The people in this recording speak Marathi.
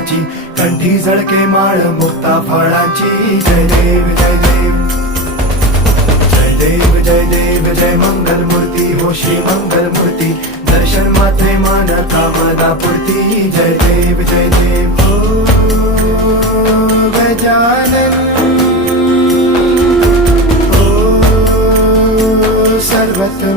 फुलाची, कंठी झळके माळ मुक्ता फळाची. जय देव जय देव जय देव जय देव जय मंगल मूर्ती हो श्री मंगल मूर्ती. दर्शन मात्रे मान कामना पूर्ती. जय देव जय देव ओ गजानन ओ सर्वत्र